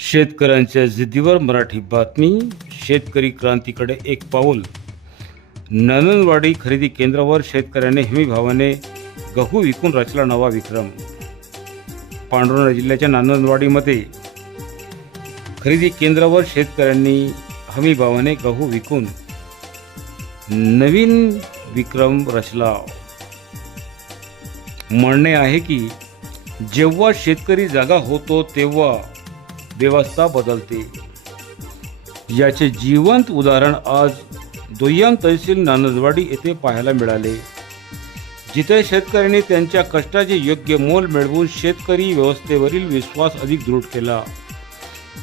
शेतकऱ्यांच्या जिद्दीवर मराठी बातमी. शेतकरी क्रांतीकडे एक पाऊल. नांदणवाडी खरेदी केंद्रावर शेतकऱ्याने हमी भावाने गहू विकून रचला नवा विक्रम. पांडुरंग जिल्ह्याच्या नांदणवाडीमध्ये खरेदी केंद्रावर शेतकऱ्यांनी हमी भावाने गहू विकून नवीन विक्रम रचला. म्हणणे आहे की जेव्हा शेतकरी जागा होतो तेव्हा व्यवस्था बदलते. याचे जिवंत उदाहरण आज दुय्यम तहसील नांदणवाडी येथे पाहायला मिळाले, जिथे शेतकऱ्यांनी त्यांच्या कष्टाचे योग्य मोल मिळवून शेतकरी व्यवस्थेवरील विश्वास अधिक दृढ केला.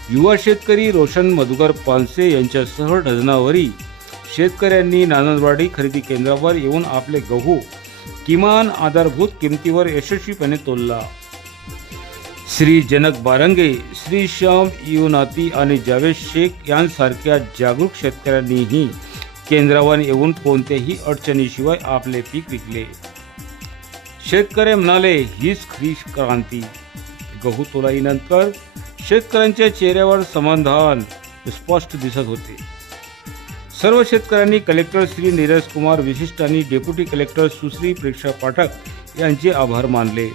युवा शेतकरी रोशन मधुकर पानसे यांच्यासह डझनावरी शेतकऱ्यांनी नांदणवाडी खरेदी केंद्रावर येऊन आपले गहू किमान आधारभूत किमतीवर यशस्वीपणे तोलला. श्री जनक बारंगे, श्री श्याम युनाती आणि जावेद शेख यांसारख्या जागरूक शेतकऱ्यांनीही केंद्रावर येऊन कोणत्याही अडचणीशिवाय आपले पीक विकले. शेतकरी म्हणाले, हीच खरी क्रांती. गहू तोलाईनंतर शेतकऱ्यांच्या चेहऱ्यावर समाधान स्पष्ट दिसत होते. सर्व शेतकऱ्यांनी कलेक्टर श्री नीरज कुमार विशिष्ट आणि डेप्युटी कलेक्टर सुश्री प्रेक्षा पाठक यांचे आभार मानले.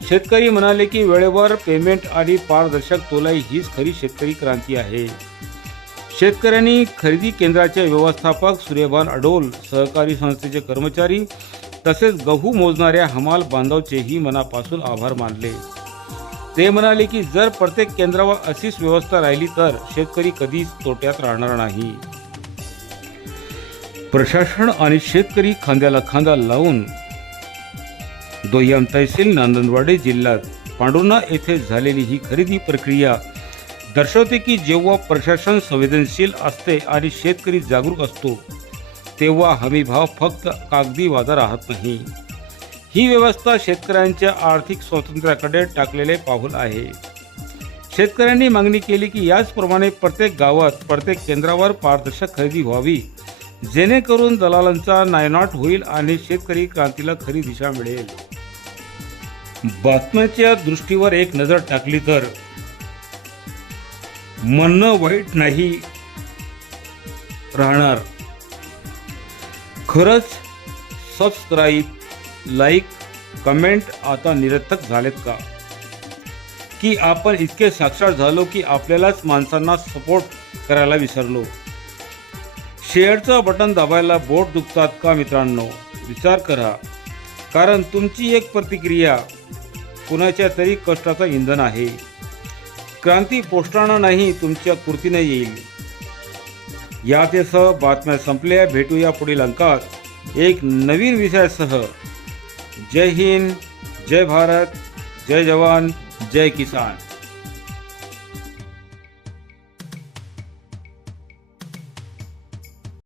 शेतकरी म्हणाले की वेळेवर पेमेंट आणि पारदर्शक तोलाई हीच खरी शेतकरी क्रांती आहे. शेतकऱ्यांनी खरेदी केंद्राचे व्यवस्थापक सूर्यभान अडोल, सहकारी संस्थेचे कर्मचारी तसेच गहू मोजणाऱ्या हमाल बांधवचेही मनापासून आभार मानले. ते म्हणाले की जर प्रत्येक केंद्रावर अशीच व्यवस्था राहिली तर शेतकरी कधीच तोट्यात राहणार नाही. प्रशासन आणि शेतकरी खांद्याला खांदा लावून दुय्यम तहसील नांदणवाडी जिल्ह्यात पांडुर्णा येथे झालेली ही खरेदी प्रक्रिया दर्शवते की जेव्हा प्रशासन संवेदनशील असते आणि शेतकरी जागरूक असतो तेव्हा हमीभाव फक्त कागदी वादा राहत नाही. ही व्यवस्था शेतकऱ्यांच्या आर्थिक स्वातंत्र्याकडे टाकलेले पाऊल आहे. शेतकऱ्यांनी मागणी केली की याचप्रमाणे प्रत्येक गावात प्रत्येक केंद्रावर पारदर्शक खरेदी व्हावी, जेणेकरून दलालांचा नायनाट होईल आणि शेतकरी क्रांतीला खरी दिशा मिळेल. बातम्याच्या दृष्टीवर एक नजर टाकली तर म्हणणं वाईट नाही राहणार. खरंच सबस्क्राईब, लाईक, कमेंट आता निरर्थक झालेत का? की आपण इतके साक्षर झालो की आपल्यालाच माणसांना सपोर्ट करायला विसरलो? शेअरचं बटन दाबायला बोट दुखतात का मित्रांनो? विचार करा, कारण तुमची एक प्रतिक्रिया कुणाच्या तरी कष्टाचं इंधन आहे. क्रांती पोस्टानं नाही तुमच्या कृतीने येईल. यासह बातम्या संपल्या. भेटूया पुढील अंकात एक नवीन विषयासह. जय हिंद, जय भारत, जय जवान, जय किसान.